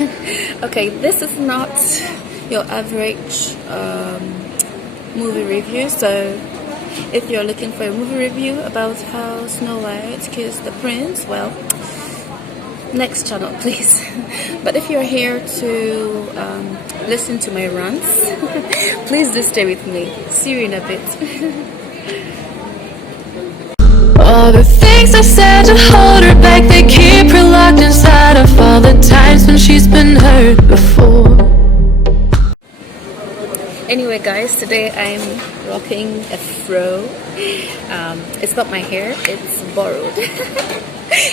Okay, this is not your average movie review. So if you're looking for a movie review about how Snow White kissed the prince, well, next channel please. But if you're here to listen to my rants, please do stay with me. See you in a bit. All the things I said to hold her back, they keep her locked inside of all the times when she's been hurt before. Anyway guys, today I'm rocking a fro. It's not my hair, it's borrowed.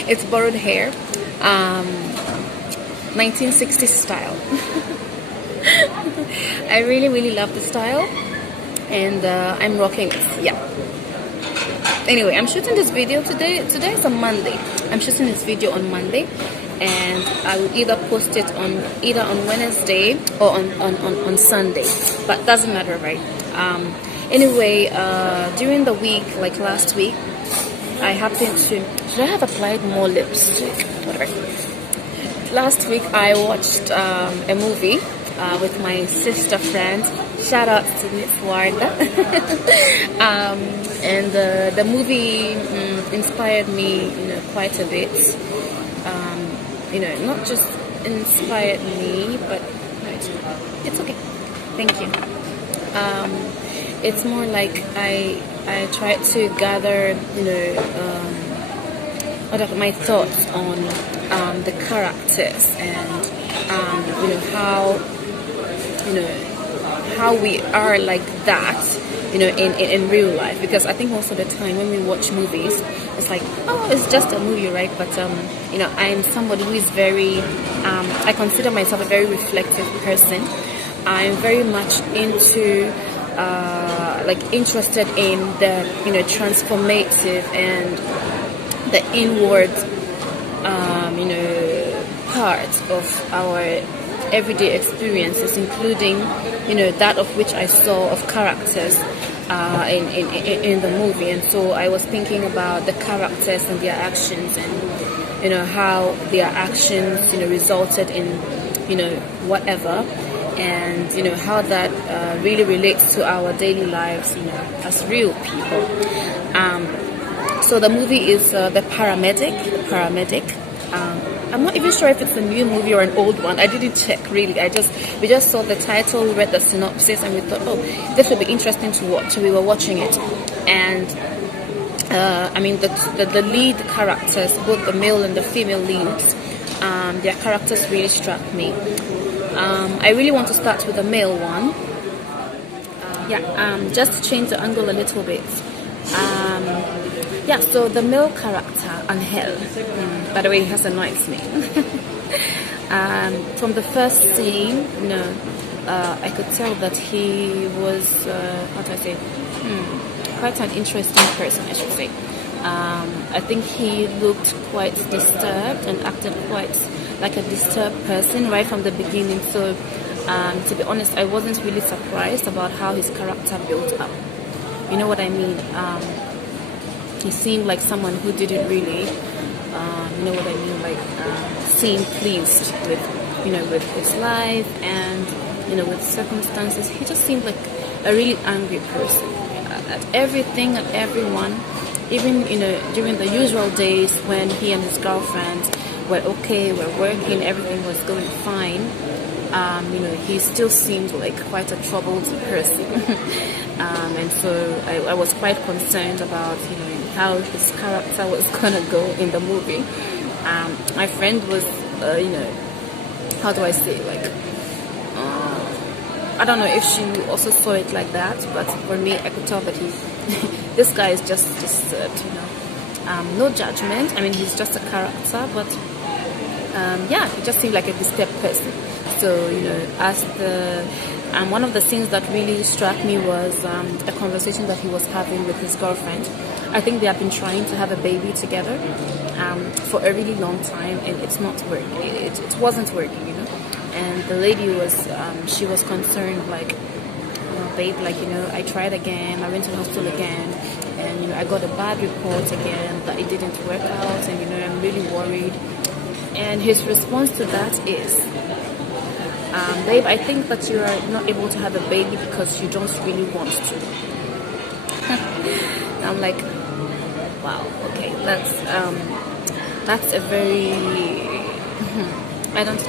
It's borrowed hair, 1960s style. I really love the style, and I'm rocking it. Yeah. Anyway, I'm shooting this video today. Today is a Monday. I'm shooting this video on Monday, and I will either post it on Wednesday or on Sunday, but doesn't matter, right? Anyway, during the week, like last week, I happened to, should I have applied more lipstick? Whatever. Last week I watched a movie with my sister friend. Shout out to Miss Warda. And the movie inspired me, quite a bit. Not just inspired me, but no, it's okay. Thank you. It's more like I tried to gather, what are my thoughts on the characters and how we are like that, in real life. Because I think most of the time when we watch movies, it's like, oh, it's just a movie, right? But I'm somebody who is very I consider myself a very reflective person. I'm very much into interested in the transformative and the inward part of our everyday experiences, including that of which I saw of characters in the movie. And so I was thinking about the characters and their actions, and how their actions resulted in whatever, and how that really relates to our daily lives as real people. So the movie is the Paramedic. I'm not even sure if it's a new movie or an old one. I didn't check really. We just saw the title, we read the synopsis, and we thought, oh, this would be interesting to watch. So we were watching it, and the lead characters, both the male and the female leads, their characters really struck me. I really want to start with the male one. Just to change the angle a little bit. So the male character, Angel, by the way, he has a nice name. From the first scene, I could tell that he was, quite an interesting person, I should say. I think he looked quite disturbed and acted quite like a disturbed person right from the beginning. So, to be honest, I wasn't really surprised about how his character built up. You know what I mean? He seemed like someone who didn't really, seem pleased with, with his life and, with circumstances. He just seemed like a really angry person at everything and everyone. Even, during the usual days when he and his girlfriend were okay, were working, everything was going fine. He still seemed like quite a troubled person. And so I was quite concerned about, how his character was gonna go in the movie. My friend was, how do I say, I don't know if she also saw it like that, but for me, I could tell that this guy is just disturbed, no judgment. I mean, he's just a character, but he just seemed like a disturbed person. So, one of the things that really struck me was a conversation that he was having with his girlfriend. I think they have been trying to have a baby together for a really long time, and it's not working. It wasn't working, And the lady was, she was concerned, like, babe, I tried again, I went to the hospital again, and, I got a bad report again that it didn't work out, and, I'm really worried. And his response to that is, babe, I think that you are not able to have a baby because you don't really want to. I'm like, wow, okay, that's a very I don't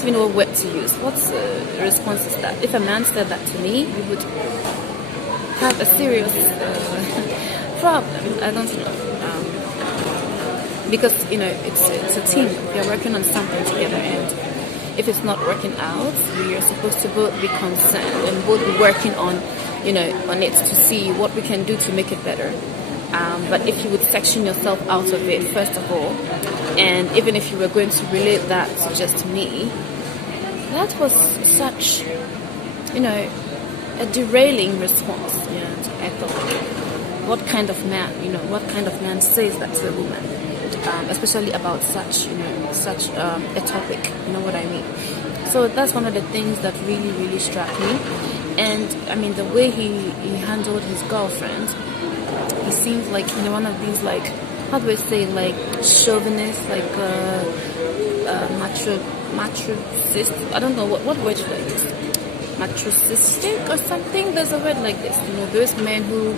even know what word to use. What's the response is that? If a man said that to me, we would have a serious problem. I don't know. Because, you know, it's a team. We are working on something together, and if it's not working out, we are supposed to both be concerned and both be working on, you know, on it to see what we can do to make it better. But if you would section yourself out of it, first of all, and even if you were going to relate that to just me, that was such, you know, a derailing response. And I thought, what kind of man, you know, what kind of man says that to a woman? Especially about such, you know, such a topic, you know what I mean? So that's one of the things that really, really struck me. And I mean, the way he handled his girlfriend, he seems like, you know, one of these, like, how do I say, like, chauvinist, like, matrocist, I don't know, what word should I use? Matrocistic or something? There's a word like this, you know, those men who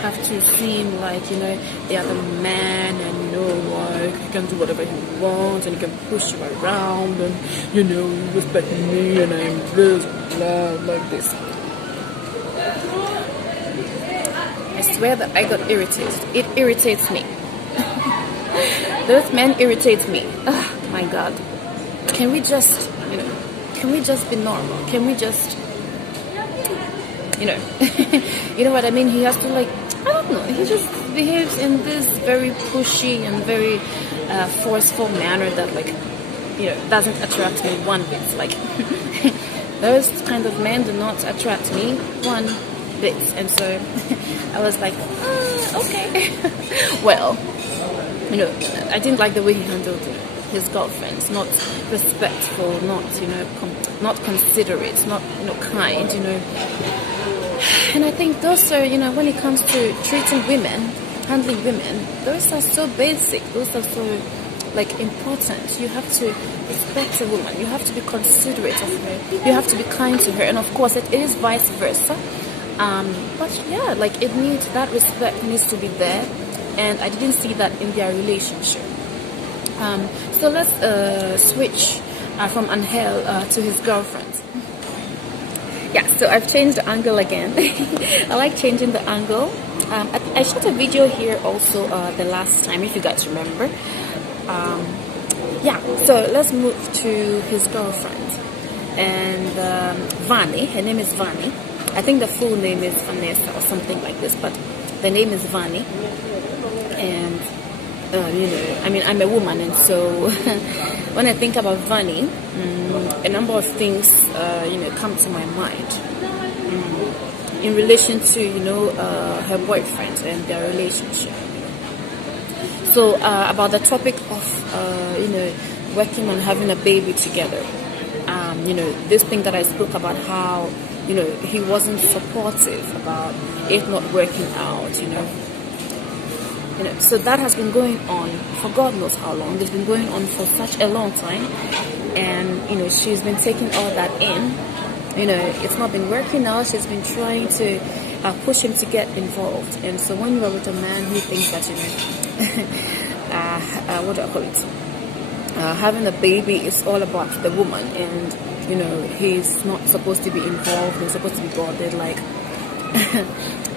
have to seem like, you know, they are the man, and, you know, like, he can do whatever he wants, and he can push you around, and, you know, you respect me, and I'm this, blah, like this. I swear that I got irritated. It irritates me. Those men irritate me. Oh my God. Can we just, you know, can we just be normal? Can we just, you know, you know what I mean? He has to, like, I don't know, he just behaves in this very pushy and very forceful manner that, like, you know, doesn't attract me one bit. Like, those kind of men do not attract me one bit. And so I was like, okay. Well, you know, I didn't like the way he handled his girlfriends. Not respectful, not, you know, not considerate, not, you know, kind, you know. And I think those are, you know, when it comes to treating women, handling women, those are so basic. Those are so, like, important. You have to respect a woman. You have to be considerate of her. You have to be kind to her. And of course, it is vice versa. But yeah, like, it needs, that respect needs to be there. And I didn't see that in their relationship. So let's switch from Angel to his girlfriend. Yeah, so I've changed the angle again. I like changing the angle. I shot a video here also the last time, if you guys remember. Yeah, so let's move to his girlfriend. And Vani, her name is Vani. I think the full name is Vanessa or something like this, but the name is Vani. And, you know, I mean, I'm a woman, and so when I think about Vani, a number of things, you know, come to my mind in relation to, you know, her boyfriend and their relationship. So about the topic of, you know, working on having a baby together. You know, this thing that I spoke about, how, you know, he wasn't supportive about it not working out, you know. You know, so that has been going on for God knows how long. It's been going on for such a long time, and, you know, she's been taking all that in. You know, it's not been working out. She's been trying to push him to get involved. And so when you are with a man who thinks that, you know, what do I call it? Having a baby is all about the woman, and, you know, he's not supposed to be involved. He's supposed to be bothered, like.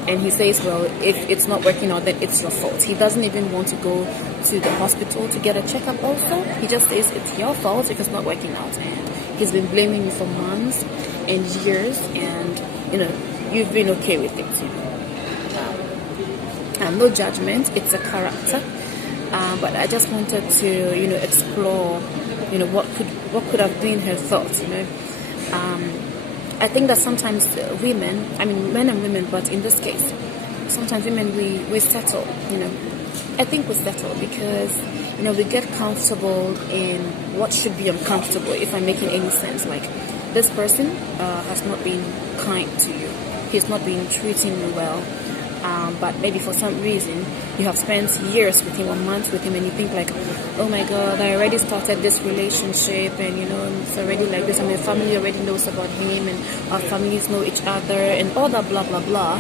And he says, well, if it's not working out, then it's your fault. He doesn't even want to go to the hospital to get a checkup also. He just says it's your fault if it's not working out. And he's been blaming you for months and years, and, you know, you've been okay with it. You know. No judgment, it's a character. But I just wanted to, you know, explore, you know, what could have been her thoughts, you know. I think that sometimes women, I mean, men and women, but in this case, sometimes women, we settle, you know. I think we settle because, you know, we get comfortable in what should be uncomfortable, if I'm making any sense. Like, this person has not been kind to you. He's not been treating you well. but maybe for some reason you have spent years with him or months with him, and you think like, oh my god, I already started this relationship, and it's already like this, and my family already knows about him, and our families know each other, and all that blah blah blah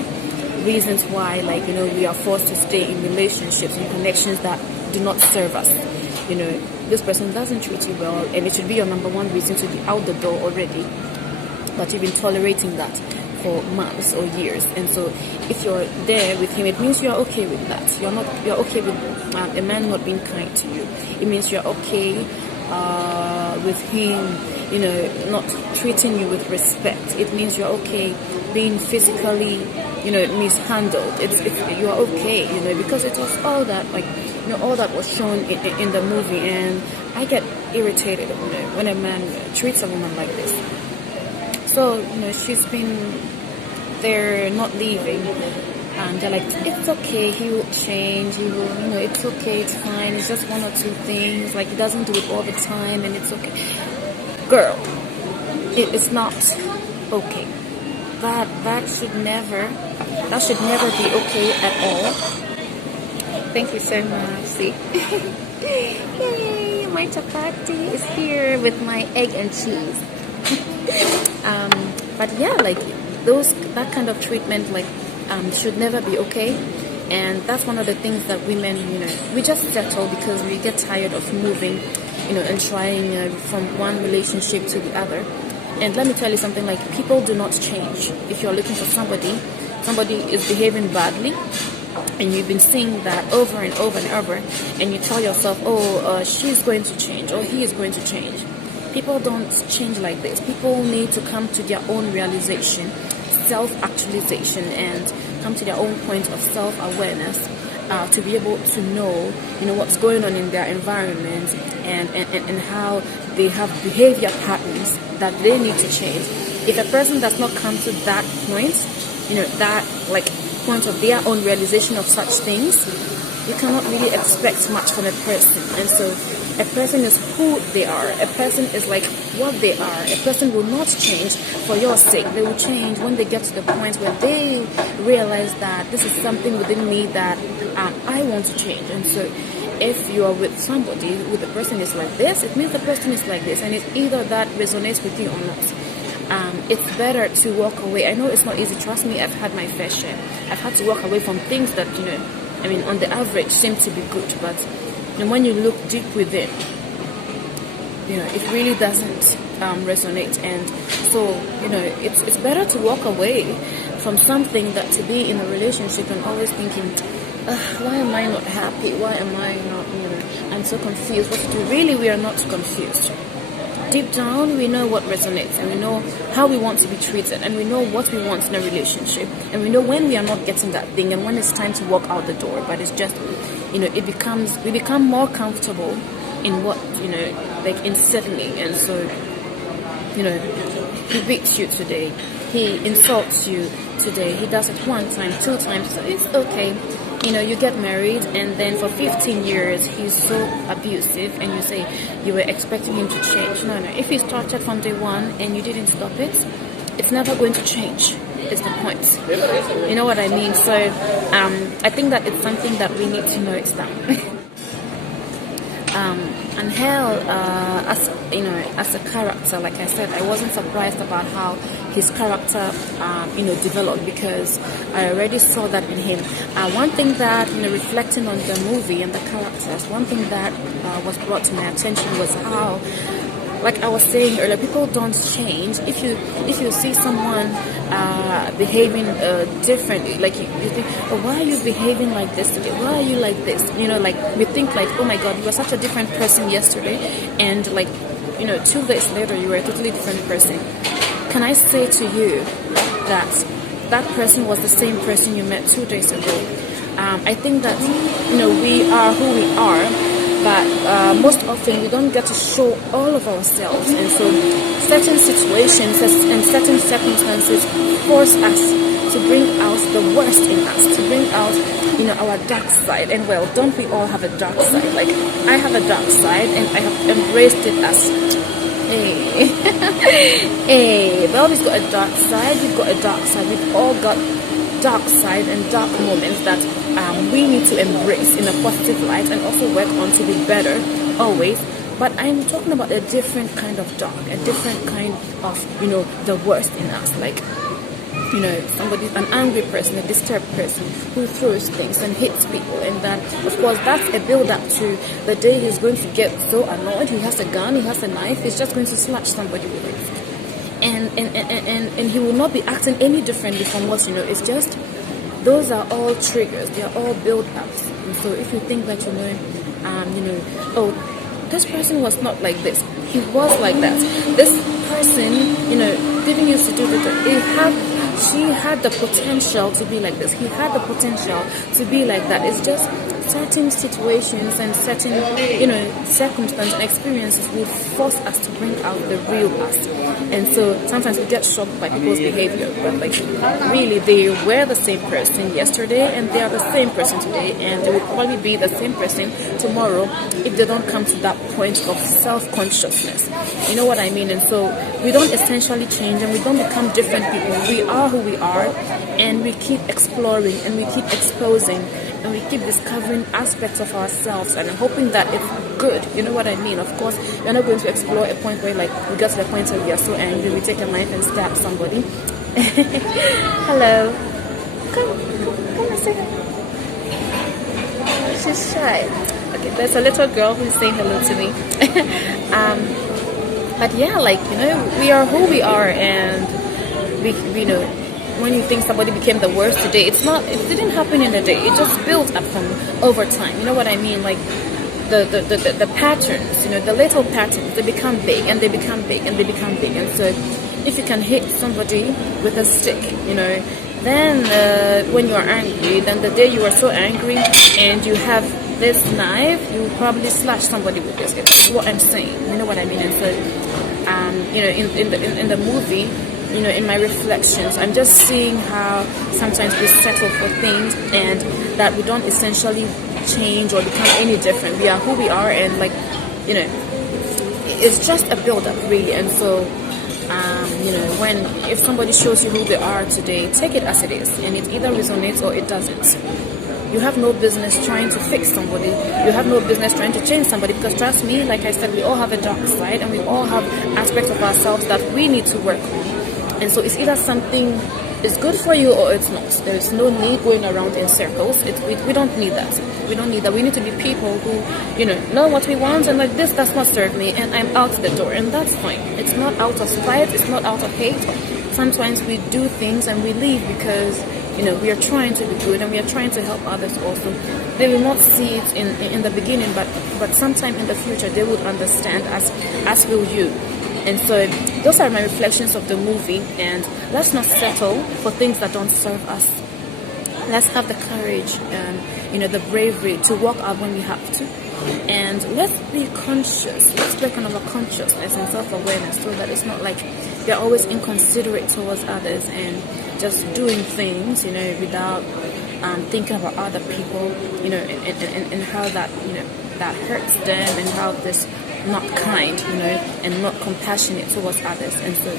reasons why, like, we are forced to stay in relationships and connections that do not serve us. This person doesn't treat you well, and it should be your number one reason to be out the door already, but you've been tolerating that for months or years. And so if you're there with him, it means you're okay with that. You're okay with a man not being kind to you. It means you're okay with him not treating you with respect. It means you're okay being physically mishandled. You're okay, because it was all that, like, all that was shown in the movie. And I get irritated when a man treats a woman like this. So she's been there, not leaving, and they're like, it's okay, he will change, he will, it's okay, it's fine, it's just one or two things, like, he doesn't do it all the time, and it's okay. Girl, it's not okay. That should never be okay at all. Thank you so much. See, yay, my chapati is here with my egg and cheese. But yeah, like, that kind of treatment, like, should never be okay. And that's one of the things that women, we just settle because we get tired of moving, and trying from one relationship to the other. And let me tell you something, like, people do not change. If you're looking for somebody is behaving badly, and you've been seeing that over and over and over, and you tell yourself, she's going to change, or he is going to change. People don't change like this. People need to come to their own realization, self-actualization, and come to their own point of self-awareness to be able to know, what's going on in their environment, and how they have behavior patterns that they need to change. If a person does not come to that point, that, like, point of their own realization of such things, you cannot really expect much from a person. And so a person is who they are. A person is like what they are. A person will not change for your sake. They will change when they get to the point where they realize that this is something within me that I want to change. And so if you are with somebody who the person is like this, it means the person is like this, and it's either that resonates with you or not. It's better to walk away. I know it's not easy. Trust me, I've had my fair share. I've had to walk away from things that, on the average seem to be good, but when you look deep within, it really doesn't resonate. And so, it's better to walk away from something that to be in a relationship and always thinking, why am I not happy? Why am I not, I'm so confused. What to do? Really, we are not confused. Deep down, we know what resonates, and we know how we want to be treated, and we know what we want in a relationship, and we know when we are not getting that thing, and when it's time to walk out the door. But it's just, we become more comfortable in what, like in settling. And so, he beats you today, he insults you today, he does it 1 time, 2 times, so it's okay. You get married, and then for 15 years he's so abusive, and you say you were expecting him to change. No. If he started from day one and you didn't stop it, it's never going to change. Is the point. You know what I mean? So I think that it's something that we need to note down. And Hell, as a character, like I said, I wasn't surprised about how his character, developed, because I already saw that in him. One thing that, reflecting on the movie and the characters, one thing that was brought to my attention was how, like I was saying earlier, people don't change. If you see someone behaving differently, like you think, why are you behaving like this today? Why are you like this? Like we think like, oh my God, you were such a different person yesterday, and like 2 days later you were a totally different person. Can I say to you that person was the same person you met 2 days ago? I think that we are who we are. But most often we don't get to show all of ourselves, and so certain situations and certain circumstances force us to bring out the worst in us, to bring out our dark side. And well, don't we all have a dark side? Like I have a dark side, and I have embraced it as hey, everybody's got a dark side. You've got a dark side. We've all got dark side and dark moments that we need to embrace in a positive light and also work on to be better always. But I'm talking about a different kind of dark, a different kind of, you know, the worst in us. Like, you know, somebody, an angry person, a disturbed person who throws things and hits people. And that, of course, that's a build-up to the day he's going to get so annoyed. He has a gun, he has a knife, he's just going to slash somebody with it. And he will not be acting any differently from what, you know, it's just, those are all triggers, they are all build-ups. And so if you think that, you know, oh, this person was not like this, he was like that, this person, you know, didn't used to do this, she had the potential to be like this, he had the potential to be like that. It's just certain situations and certain, you know, circumstances and experiences will force us to bring out the real us. And so sometimes we get shocked by people's behavior, but like really they were the same person yesterday and they are the same person today, and they will probably be the same person tomorrow if they don't come to that point of self-consciousness. You know what I mean? And so we don't essentially change and we don't become different people. We are who we are, and we keep exploring and we keep exposing and we keep discovering aspects of ourselves and hoping that it's good. You know what I mean? Of course, we're not going to explore a point where like we get to the point where we are so angry, we take a knife and stab somebody. Hello. Come and say hi. She's shy. Okay, there's a little girl who's saying hello to me. But yeah, like, you know, we are who we are, and we you know, when you think somebody became the worst today, it didn't happen in a day. It just built up from over time. You know what I mean? Like the patterns, you know, the little patterns, they become big and they become big and they become big. And so if you can hit somebody with a stick, you know, then when you are angry, then the day you are so angry and you have this knife, you will probably slash somebody with this. It's what I'm saying. You know what I mean? And so, you know, in the movie, you know, in my reflections, I'm just seeing how sometimes we settle for things and that we don't essentially change or become any different. We are who we are, and like, you know, it's just a build-up really. And so, you know, if somebody shows you who they are today, take it as it is, and it either resonates or it doesn't. You have no business trying to fix somebody. You have no business trying to change somebody, because trust me, like I said, we all have a dark side and we all have aspects of ourselves that we need to work on. And so it's either something is good for you or it's not. There is no need going around in circles. We don't need that. We don't need that. We need to be people who, you know what we want, and like, this does not serve me and I'm out the door, and that's fine. It's not out of spite, it's not out of hate. Sometimes we do things and we leave because, you know, we are trying to be good and we are trying to help others also. They will not see it in the beginning, but sometime in the future they would understand, as will you. And so those are my reflections of the movie, and let's not settle for things that don't serve us. Let's have the courage and, you know, the bravery to walk out when we have to. And let's be conscious. Let's work on our consciousness and self-awareness, so that it's not like we're always inconsiderate towards others and just doing things, you know, without thinking about other people, you know, and how that, you know, that hurts them, and how this not kind, you know, and not compassionate towards others. And so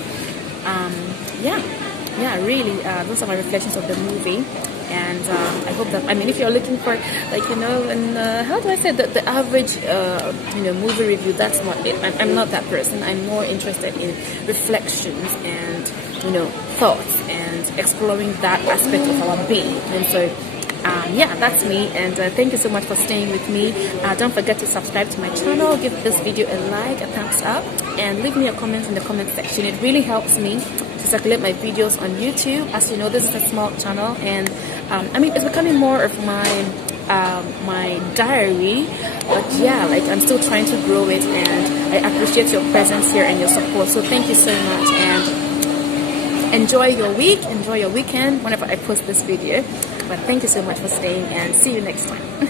really those are my reflections of the movie. And I hope that, I mean, if you're looking for, like, you know, and how do I say that, the average you know, movie review, that's not it. I'm not that person. I'm more interested in reflections and, you know, thoughts and exploring that aspect of our being. And so yeah, that's me, and thank you so much for staying with me. Don't forget to subscribe to my channel, give this video a like, a thumbs up, and leave me a comment in the comment section. It really helps me to circulate my videos on YouTube. As you know, this is a small channel, and I mean, it's becoming more of my diary, but yeah, like, I'm still trying to grow it, and I appreciate your presence here and your support. So thank you so much, and enjoy your week, enjoy your weekend whenever I post this video. But thank you so much for staying, and see you next time.